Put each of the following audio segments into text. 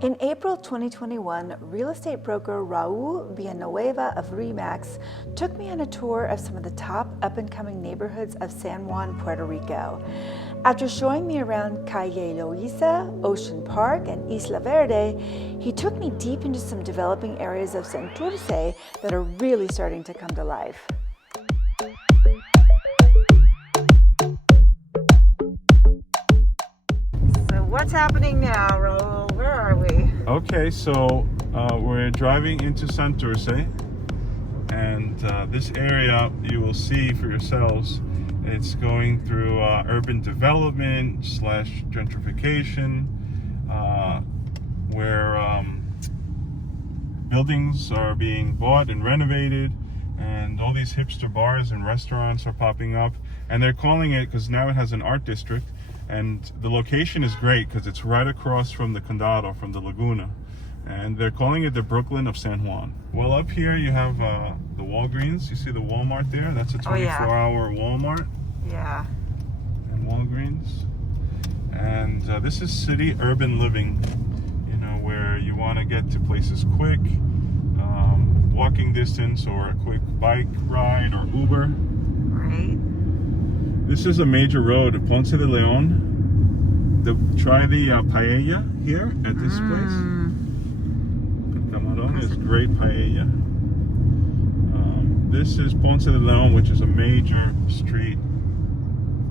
In April 2021, real estate broker Raul Villanueva of ReMax took me on a tour of some of the top up-and-coming neighborhoods of San Juan, Puerto Rico. After showing me around Calle Loiza, Ocean Park, and Isla Verde, he took me deep into some developing areas of Santurce that are really starting to come to life. So what's happening now, Raul? Where are we? Okay, so we're driving into Santurce, and this area you will see for yourselves. It's going through urban development / gentrification, where buildings are being bought and renovated, and all these hipster bars and restaurants are popping up. And they're calling it, because now it has an art district, and the location is great because it's right across from the Condado, from the Laguna. And they're calling it the Brooklyn of San Juan. Well, up here you have the Walgreens. You see the Walmart there? That's a 24-hour Walmart. Yeah. And Walgreens. And this is city urban living, you know, where you want to get to places quick, walking distance or a quick bike ride or Uber. Right. This is a major road, Ponce de Leon. Try the paella here at this place. Camarón is great paella. This is Ponce de Leon, which is a major street,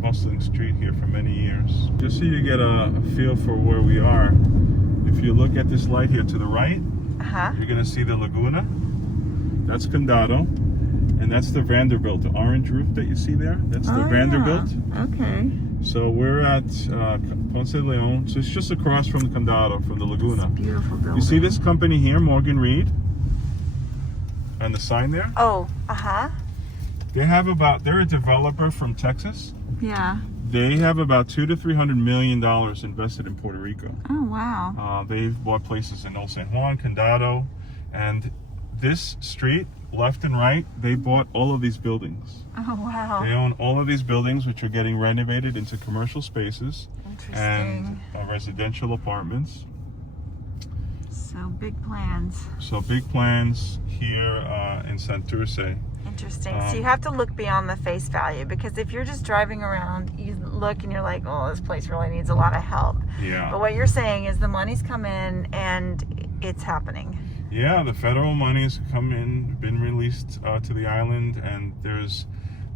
bustling street here for many years. Just so you get a feel for where we are, if you look at this light here to the right, you're going to see the Laguna. That's Condado. And that's the Vanderbilt, the orange roof that you see there. That's the Vanderbilt. Yeah. Okay. So we're at Ponce de Leon. So it's just across from the Condado, from the Laguna. It's a beautiful building. You see this company here, Morgan Reed, on the sign there? Oh, They're a developer from Texas. Yeah. They have about $200 to $300 million invested in Puerto Rico. Oh, wow. They've bought places in Old San Juan, Condado, and this street, left and right, they bought all of these buildings. Oh, wow. They own all of these buildings, which are getting renovated into commercial spaces and residential apartments. So big plans. So big plans here in Santurce. Interesting. So you have to look beyond the face value, because if you're just driving around, you look and you're like, oh, this place really needs a lot of help. Yeah. But what you're saying is the money's come in and it's happening. Yeah, the federal money's come in, been released to the island, and there's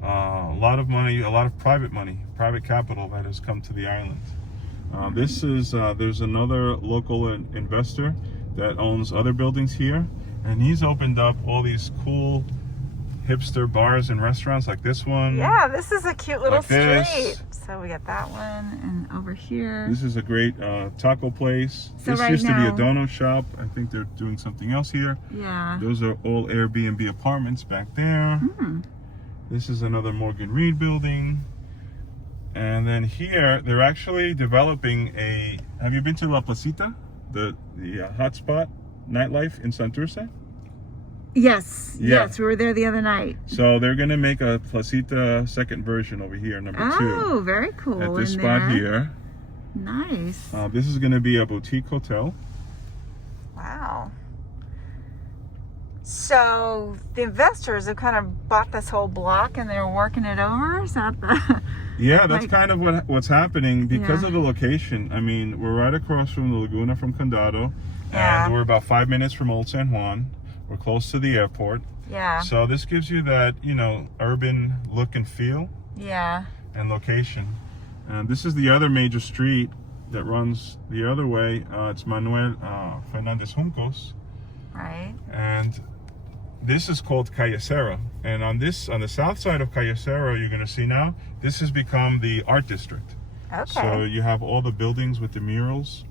a lot of money, a lot of private money, private capital that has come to the island. There's another local investor that owns other buildings here, and he's opened up all these cool hipster bars and restaurants like this one. Yeah, this is a cute little street. This. So we got that one, and over here. This is a great taco place. So this used to be a dono shop. I think they're doing something else here. Yeah. Those are all Airbnb apartments back there. This is another Morgan Reed building. And then here, they're actually developing have you been to La Placita? The hotspot nightlife in Santurce? Yes. Yeah. Yes, we were there the other night. So they're going to make a Placita second version over here, number 2. Oh, very cool. At this spot here. Nice. This is going to be a boutique hotel. Wow. So the investors have kind of bought this whole block and they're working it over? Is that the... Yeah, that's kind of what's happening because of the location. I mean, we're right across from the Laguna from Condado. Yeah. And we're about 5 minutes from Old San Juan. We're close to the airport. Yeah. So this gives you that, urban look and feel. Yeah. And location. And this is the other major street that runs the other way. It's Manuel Fernandez Juncos. Right. And this is called Calle Cerro. And on the south side of Calle Cerro, you're going to see now, this has become the art district. Okay. So you have all the buildings with the murals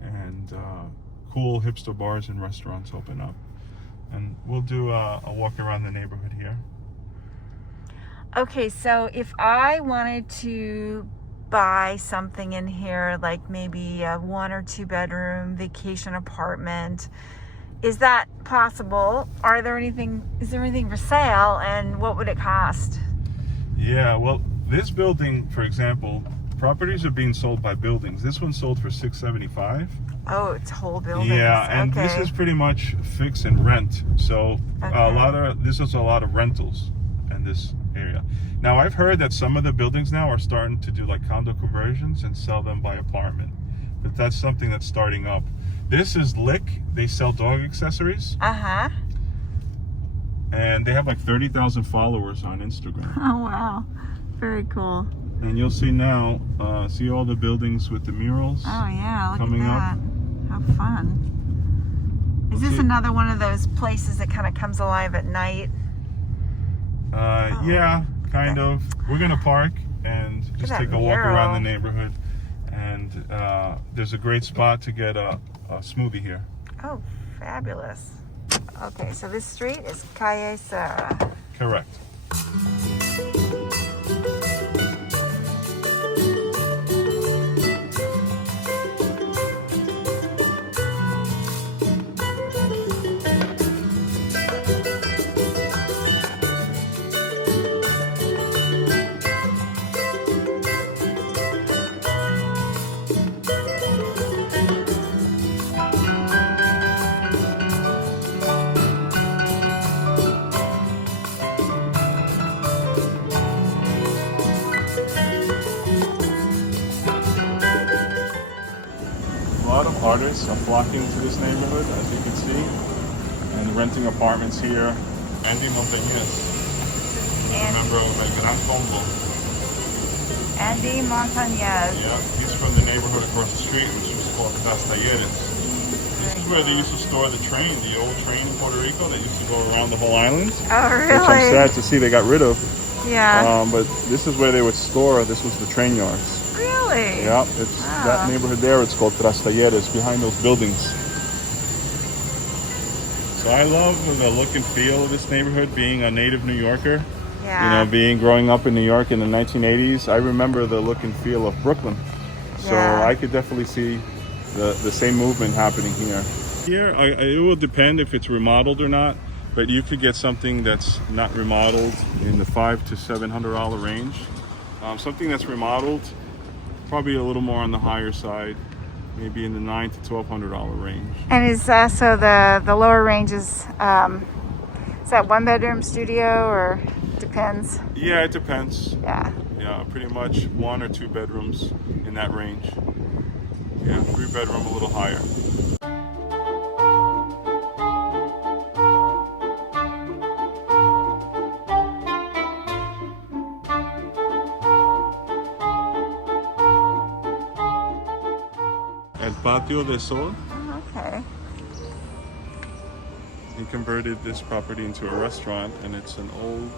and cool hipster bars and restaurants open up. And we'll do a walk around the neighborhood here. Okay, so if I wanted to buy something in here, like maybe a 1 or 2 bedroom vacation apartment, is that possible? Is there anything for sale, and what would it cost? Yeah, well, this building, for example, properties are being sold by buildings. This one sold for $675. Oh, it's whole buildings. Yeah, and okay. this is pretty much fix and rent. So this is a lot of rentals in this area. Now I've heard that some of the buildings now are starting to do like condo conversions and sell them by apartment. But that's something that's starting up. This is Lick. They sell dog accessories. Uh-huh. And they have like 30,000 followers on Instagram. Oh, wow. Very cool. And you'll see now, see all the buildings with the murals. Oh, yeah. Look coming at that. up. How fun. Is this another one of those places that kind of comes alive at night? Yeah, kind of. We're going to park and just take a walk around the neighborhood. And there's a great spot to get a smoothie here. Oh, fabulous. Okay, so this street is Calle Cerro. Correct. A lot of artists are flocking to this neighborhood, as you can see, and renting apartments here. Andy Montañez, a member of El Gran Combo. Andy Montañez. Yeah, he's from the neighborhood across the street, which was called Tres Talleres. This is where they used to store the train, the old train in Puerto Rico that used to go around the whole island. Oh, really? Which I'm sad to see they got rid of. Yeah. But this is where they would store. This was the train yards. Really? Yeah, it's that neighborhood there. It's called Tres Talleres, behind those buildings. So I love the look and feel of this neighborhood, being a native New Yorker. Yeah. You know, growing up in New York in the 1980s, I remember the look and feel of Brooklyn. So I could definitely see the same movement happening here. Here, it will depend if it's remodeled or not, but you could get something that's not remodeled in the $500 to $700 range. Something that's remodeled, probably a little more on the higher side, maybe in the $900 to $1,200 range. And is so the lower range is that one bedroom studio or depends? Yeah, it depends. Yeah. Yeah, pretty much 1 or 2 bedrooms in that range. Yeah, 3 bedroom a little higher. El Patio de Sol. Oh, okay. He converted this property into a restaurant, and it's an old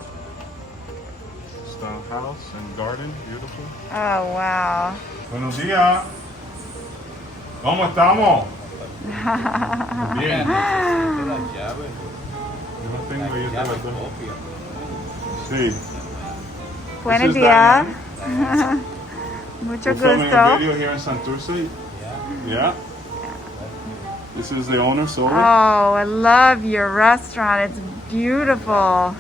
style house and garden. Beautiful. Oh, wow. Buenos días. ¿Cómo estamos? Bien. Sí. Buenos días. Mucho We're filming a gusto. video here in Santurce. Yeah. This is the owner, Soli. Oh, I love your restaurant. It's beautiful.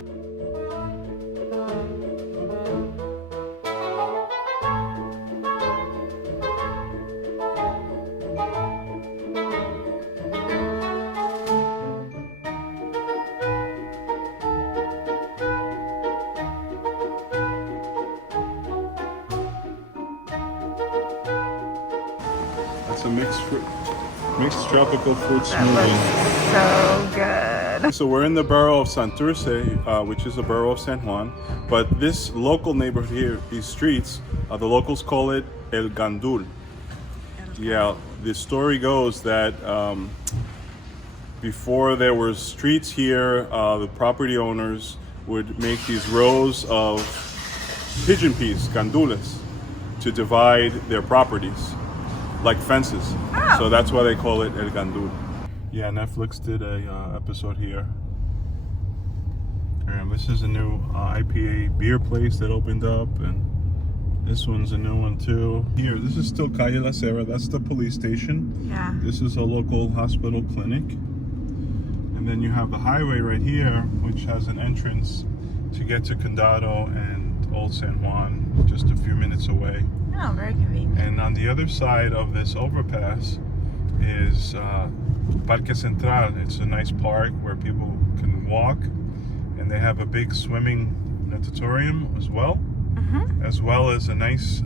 That's a mixed tropical fruit smoothie. That looks so good. So we're in the borough of Santurce, which is a borough of San Juan. But this local neighborhood here, these streets, the locals call it El Gandul. Yeah, the story goes that before there were streets here, the property owners would make these rows of pigeon peas, gandules, to divide their properties, like fences. Oh. So that's why they call it El Gandul. Yeah, Netflix did a episode here. And this is a new IPA beer place that opened up, and this one's a new one too. Here, this is still Calle La Serra. That's the police station. Yeah. This is a local hospital clinic. And then you have the highway right here, which has an entrance to get to Condado and Old San Juan, just a few minutes away. Oh, very convenient. And on the other side of this overpass is Parque Central. It's a nice park where people can walk, and they have a big swimming natatorium as well, as well as a nice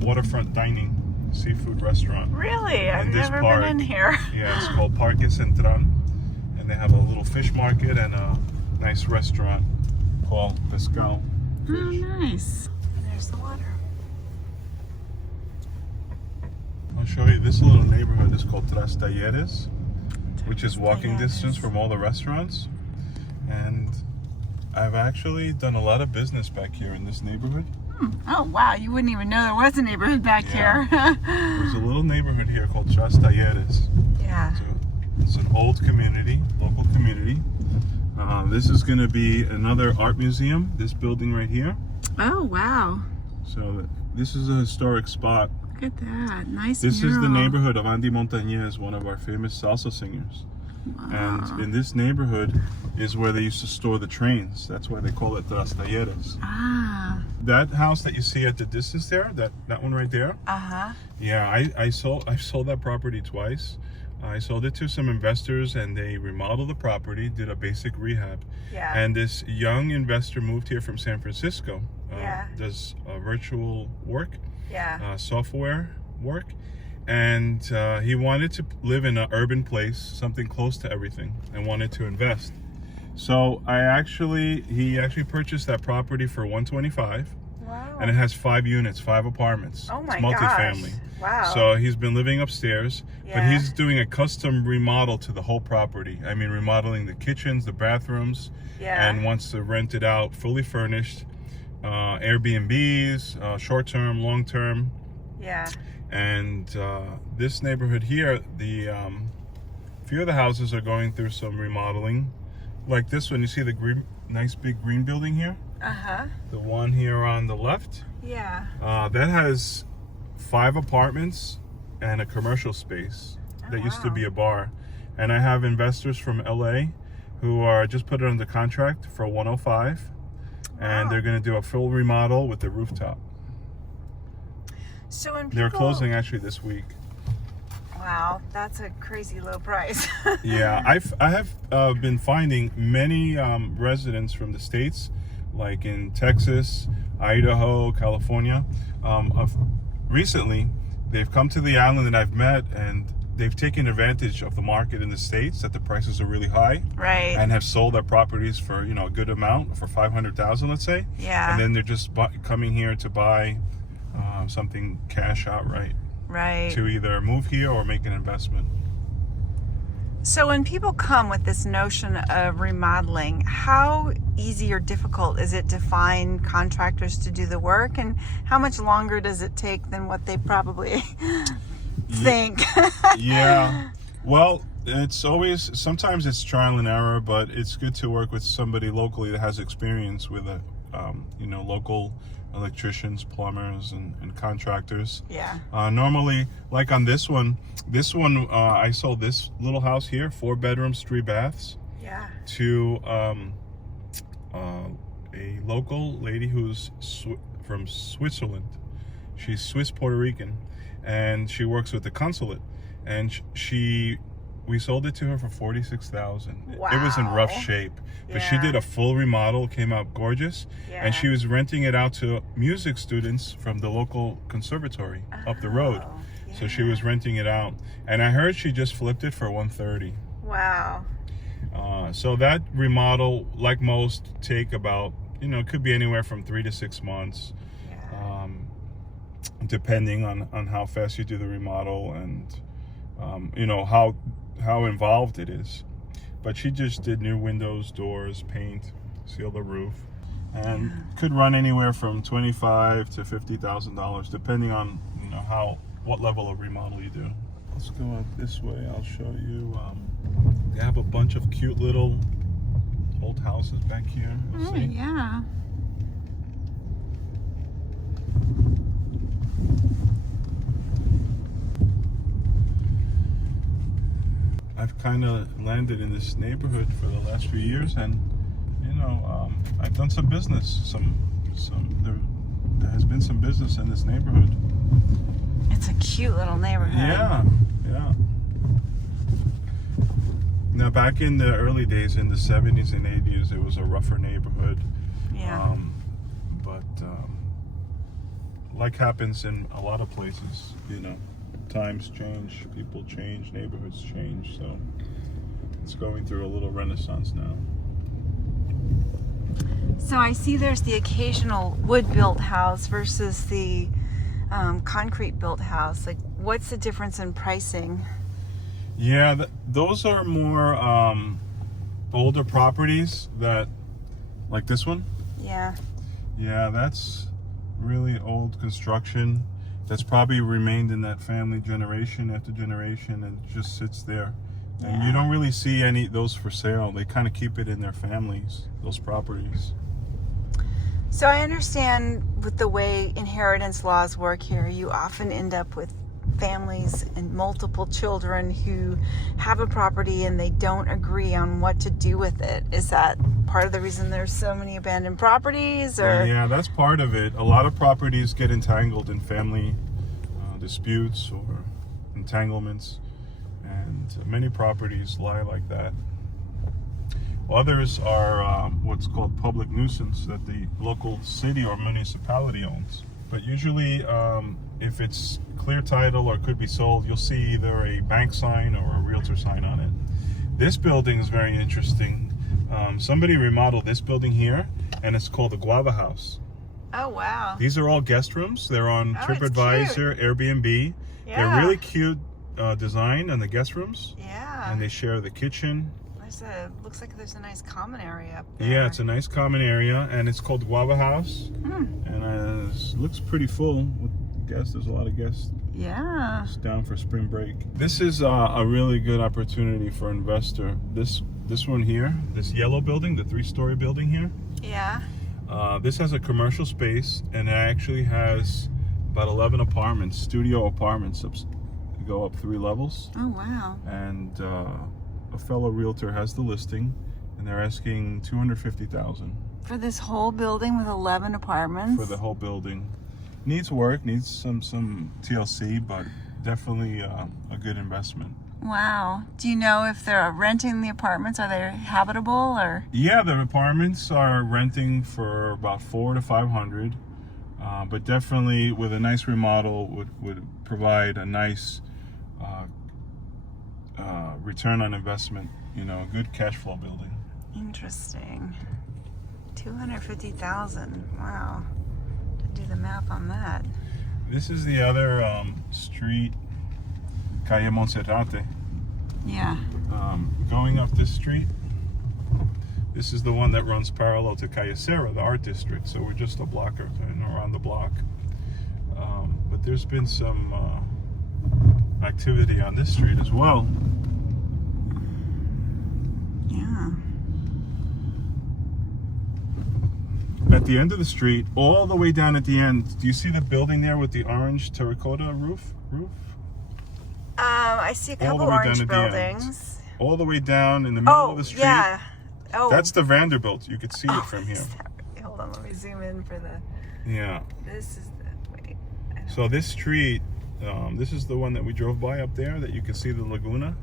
waterfront dining seafood restaurant. Really? I've never been in here. Yeah, it's called Parque Central, and they have a little fish market and a nice restaurant called Pescado. Oh, nice. There's the water. I'll show you this little neighborhood is called Tres Talleres, which is walking distance from all the restaurants. And I've actually done a lot of business back here in this neighborhood. Oh, wow. You wouldn't even know there was a neighborhood back here. There's a little neighborhood here called Tres Talleres. Yeah. So it's an old community, local community. This is going to be another art museum, this building right here. Oh, wow. So this is a historic spot. Look at that. Nice This mural. is the neighborhood of Andy Montañez, one of our famous salsa singers. Wow. And in this neighborhood is where they used to store the trains. That's why they call it Tres Talleres. Ah. That house that you see at the distance there, that one right there. Uh-huh. Yeah, I've sold that property twice. I sold it to some investors, and they remodeled the property, did a basic rehab. Yeah. And this young investor moved here from San Francisco. Yeah. Does virtual work. Yeah. Software work, and he wanted to live in an urban place, something close to everything, and wanted to invest. So he actually purchased that property for $125. Wow. And it has 5 units, 5 apartments. Oh my it's multifamily. gosh. Wow. So he's been living upstairs, but Yeah. he's doing a custom remodel to the whole property. I mean, remodeling the kitchens, the bathrooms, Yeah. and wants to rent it out fully furnished. Airbnbs, short-term, long-term. Yeah. And this neighborhood here, the few of the houses are going through some remodeling. Like this one, you see the nice big green building here? Uh-huh. The one here on the left? Yeah. That has 5 apartments and a commercial space that used to wow. be a bar. And I have investors from LA who are just put it under contract for $105. And Wow. they're going to do a full remodel with the rooftop. So when people... They're closing actually this week. Wow, that's a crazy low price. Yeah, I have been finding many residents from the States, like in Texas, Idaho, California. Recently, they've come to the island that I've met, and they've taken advantage of the market in the States, that the prices are really high. Right. And have sold their properties for, a good amount, for $500,000, let's say. Yeah. And then they're just coming here to buy something cash outright. Right. To either move here or make an investment. So when people come with this notion of remodeling, how easy or difficult is it to find contractors to do the work, and how much longer does it take than what they probably think? Yeah. Well, sometimes it's trial and error, but it's good to work with somebody locally that has experience with local electricians, plumbers, and contractors. Yeah. Normally, like on this one, I sold this little house here, 4 bedrooms, 3 baths, Yeah. to a local lady who's from Switzerland. She's Swiss Puerto Rican, and she works with the consulate. And we sold it to her for $46,000. Wow. It was in rough shape, but she Yeah. did a full remodel, came out gorgeous, Yeah. and she was renting it out to music students from the local conservatory up the road. Oh, So she yeah. was renting it out, and I heard she just flipped it for $130. Wow. So that remodel, like most, take about could be anywhere from 3 to 6 months, Yeah. depending on how fast you do the remodel and how involved it is. But she just did new windows, doors, paint, seal the roof, and could run anywhere from $25,000 to $50,000, depending on what level of remodel you do. Let's go out this way. I'll show you. They have a bunch of cute little old houses back here. You'll Oh, see. yeah. I've kind of landed in this neighborhood for the last few years, and I've done some business. There there has been some business in this neighborhood. It's a cute little neighborhood. Yeah. Now, back in the early days, in the 70s and 80s, it was a rougher neighborhood. Yeah. Like happens in a lot of places, times change, people change, neighborhoods change. So it's going through a little renaissance now. So I see there's the occasional wood-built house versus the concrete-built house. Like, what's the difference in pricing? Yeah, those are more older properties like this one. Yeah. Yeah, that's really old construction that's probably remained in that family generation after generation and just sits there. Yeah. And you don't really see any of those for sale. They kind of keep it in their families, those properties. So I understand with the way inheritance laws work here, you often end up with families and multiple children who have a property and they don't agree on what to do with it. Is that part of the reason there's so many abandoned properties? Or Yeah, that's part of it. A lot of properties get entangled in family disputes or entanglements, and many properties lie like that. Others are what's called public nuisance that the local city or municipality owns. But usually, if it's clear title or could be sold, you'll see either a bank sign or a realtor sign on it. This building is very interesting. Somebody remodeled this building here, and it's called the Guava House. Oh, wow. These are all guest rooms. They're on TripAdvisor, Airbnb. Yeah. They're really cute design in the guest rooms. Yeah. And they share the kitchen. Looks like there's a nice common area up there. Yeah, it's a nice common area, and it's called Guava House. And it looks pretty full with guests. There's a lot of guests. Yeah. It's down for spring break. This is a really good opportunity for an investor. This one here, this yellow building, the 3-story building here. Yeah. This has a commercial space, and it actually has about 11 apartments, studio apartments, go up 3 levels. Oh, wow. And a fellow realtor has the listing, and they're asking $250,000 for this whole building with 11 apartments. for the whole building. Needs work, needs some TLC, but definitely a good investment. Wow. Do you know if they're renting the apartments? Are they habitable or? Yeah, the apartments are renting for about $400 to $500, but definitely with a nice remodel would provide a nice return on investment. A good cash flow building. Interesting. 250,000. Wow. To do the math on that. This is the other street, Calle Monserrate. Yeah. Going up this street, this is the one that runs parallel to Calle Cerro, the art district. So we're just a block around the block. But there's been some activity on this street as well. Yeah. At the end of the street, all the way down at the end, do you see the building there with the orange terracotta roof? I see a couple orange buildings. All the way down in the middle of the street. Yeah. Oh, That's the Vanderbilt. You could see it from here. Hold on, let me zoom in for the. Yeah. This is the. Wait. So this street, this is the one that we drove by up there that you can see the Laguna.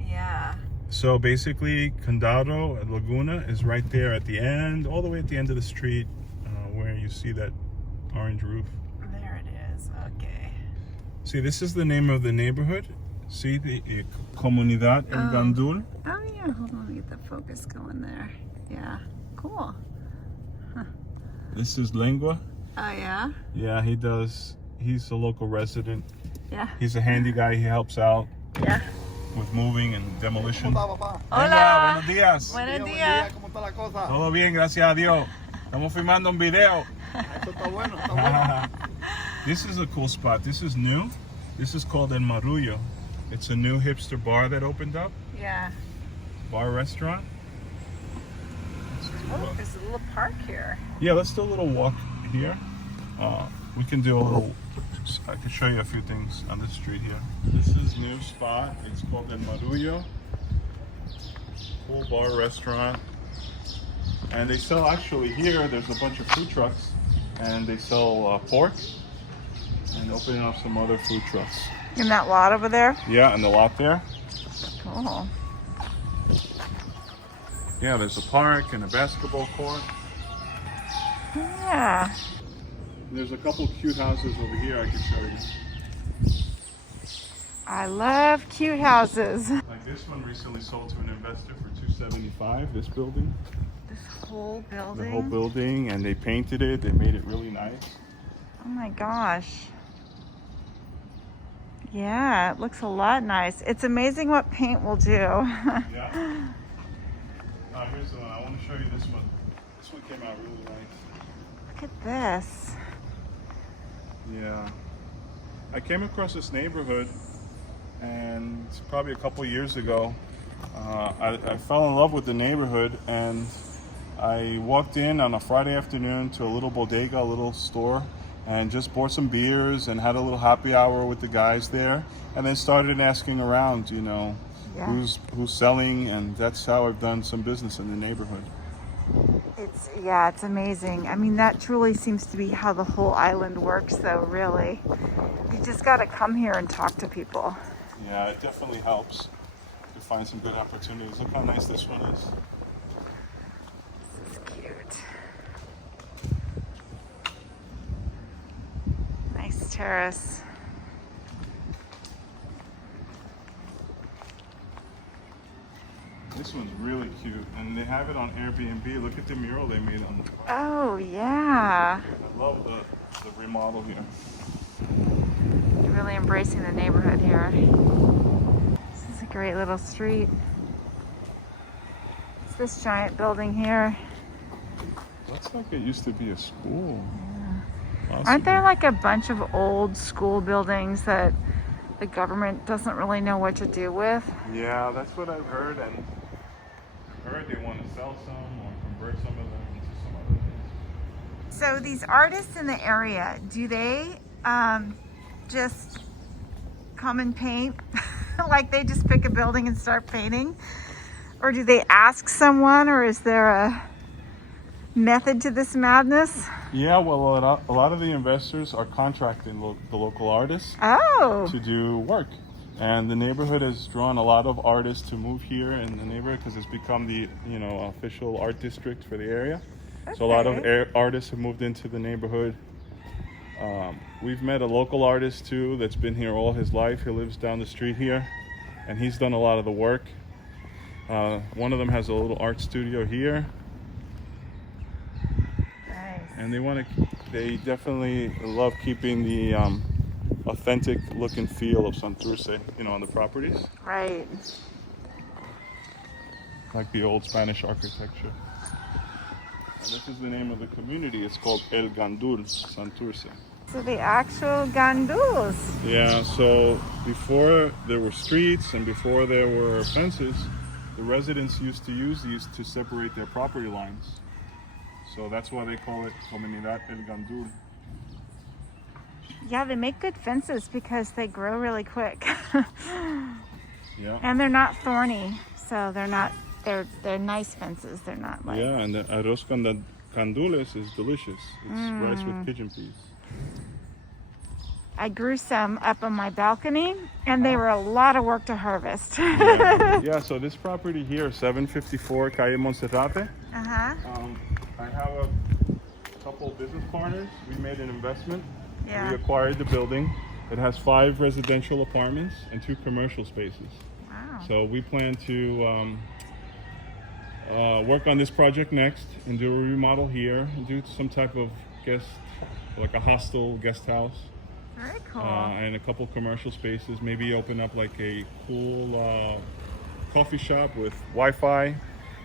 Yeah. So basically, Condado and Laguna is right there at the end, all the way at the end of the street, where you see that orange roof. There it is. Okay. See, this is the name of the neighborhood. See, the Comunidad El Gandul. Oh yeah. Hold on, let me get the focus going there. Yeah. Cool. This is Lengua. Oh yeah. Yeah, he's a local resident. Yeah. He's a handy guy. He helps out Yeah. with moving and demolition. Hola. Buenos días. Buenos días. ¿Cómo está la cosa? Todo bien, gracias a Dios. Estamos filmando un video. Esto está bueno, está bueno. This is a cool spot. This is new. This is called El Marullo. It's a new hipster bar that opened up. Yeah. Bar restaurant. Oh, there's a little park here. Yeah, let's do a little walk here. We can do a little. I can show you a few things on this street here. This is new spot. It's called El Marullo. Cool bar restaurant. And they sell actually here. There's a bunch of food trucks. and they sell pork, and opening up some other food trucks. In that lot over there? Yeah, and the lot there. Cool. Yeah, there's a park and a basketball court. Yeah. There's a couple cute houses over here I can show you. I love cute houses. Like this one recently sold to an investor for $275. This building. This whole building? The whole building, and they painted it. They made it really nice. Oh my gosh. Yeah, it looks a lot nice. It's amazing what paint will do. Yeah. Here's the one. I want to show you this one. This one came out really nice. Look at this. Yeah. I came across this neighborhood, and it's probably a couple years ago. I fell in love with the neighborhood, and I walked in on a Friday afternoon to a little bodega, a little store, and just bought some beers and had a little happy hour with the guys there, and then started asking around, you know, Yeah. who's selling, and that's how I've done some business in the neighborhood. It's amazing. I mean, that truly seems to be how the whole island works, though, really. You just got to come here and talk to people. Yeah, it definitely helps to find some good opportunities. Look how nice this one is. This is cute. Nice terrace. This one's really cute, and they have it on Airbnb. Look at the mural they made on the front. Oh, yeah. I love the remodel here. You're really embracing the neighborhood here. This is a great little street. It's this giant building here. Looks like it used to be a school. Yeah. Aren't there like a bunch of old school buildings that the government doesn't really know what to do with? Yeah, that's what I've heard, and I've heard they want to sell some or convert some of them into some other things. So these artists in the area, do they just come and paint? Like they just pick a building and start painting? Or do they ask someone, or is there a method to this madness? Yeah, well, a lot of the investors are contracting the local artists Oh, to do work. And the neighborhood has drawn a lot of artists to move here in the neighborhood because it's become the official art district for the area. So a lot of artists have moved into the neighborhood. We've met a local artist too that's been here all his life. He lives down the street here, and he's done a lot of the work. One of them has a little art studio here. nice. And they definitely love keeping the authentic look and feel of Santurce, on the properties, Right. like the old Spanish architecture. And this is the name of the community. It's called El Gandul, Santurce. So the actual ganduls. Yeah, so before there were streets and before there were fences, the residents used to use these to separate their property lines. So that's why they call it Comunidad El Gandul. Yeah, they make good fences because they grow really quick. Yeah. And they're not thorny, so they're nice fences. They're not like Yeah, and the arroz candules is delicious. It's rice with pigeon peas. I grew some up on my balcony, and they were a lot of work to harvest. Yeah, so this property here, 754 Calle Monserrate. Uh-huh. I have a couple of business partners. We made an investment. Yeah. We acquired the building. It has 5 residential apartments and 2 commercial spaces. Wow. So we plan to work on this project next and do a remodel here and do some type of like a hostel, guest house. Very cool. And a couple commercial spaces. Maybe open up like a cool coffee shop with Wi-Fi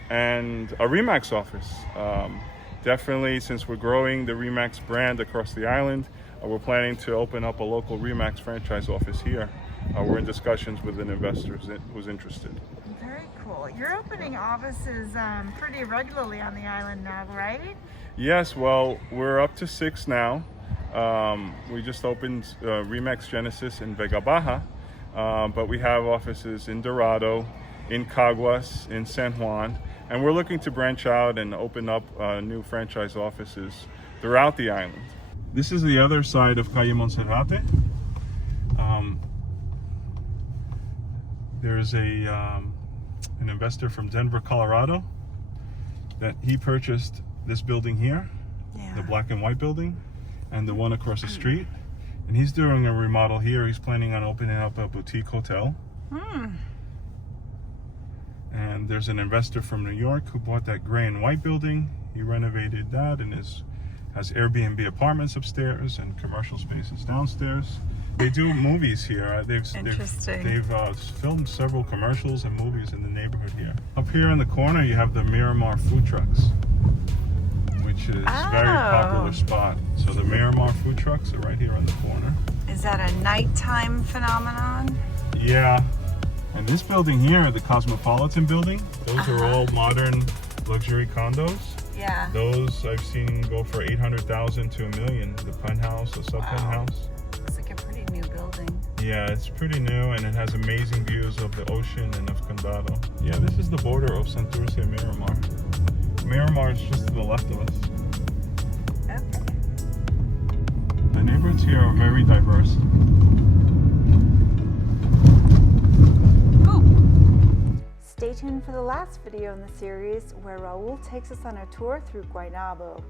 and a ReMax office. Definitely, since we're growing the ReMax brand across the island, we're planning to open up a local ReMax franchise office here. We're in discussions with an investor who's interested. Very cool. You're opening offices pretty regularly on the island now, right? Yes, well, we're up to 6 now. We just opened ReMax Genesis in Vega Baja, but we have offices in Dorado, in Caguas, in San Juan, and we're looking to branch out and open up new franchise offices throughout the island. This is the other side of Calle Monserrate. There's an investor from Denver, Colorado, that he purchased this building here, the black and white building, and the one across the street. And he's doing a remodel here. He's planning on opening up a boutique hotel. And there's an investor from New York who bought that gray and white building. He renovated that and has Airbnb apartments upstairs and commercial spaces downstairs. They do movies here. They've filmed several commercials and movies in the neighborhood here. Up here in the corner, you have the Miramar food trucks, which is a very popular spot. So the Miramar food trucks are right here in the corner. Is that a nighttime phenomenon? Yeah. And this building here, the Cosmopolitan building, those are all modern luxury condos. Yeah. Those I've seen go for $800,000 to $1 million. The penthouse, the sub-penthouse. Looks like a pretty new building. Yeah, it's pretty new and it has amazing views of the ocean and of Condado. Yeah, this is the border of Santurce and Miramar. Miramar is just to the left of us. Okay. The neighborhoods here are very diverse. Stay tuned for the last video in the series where Raul takes us on a tour through Guaynabo.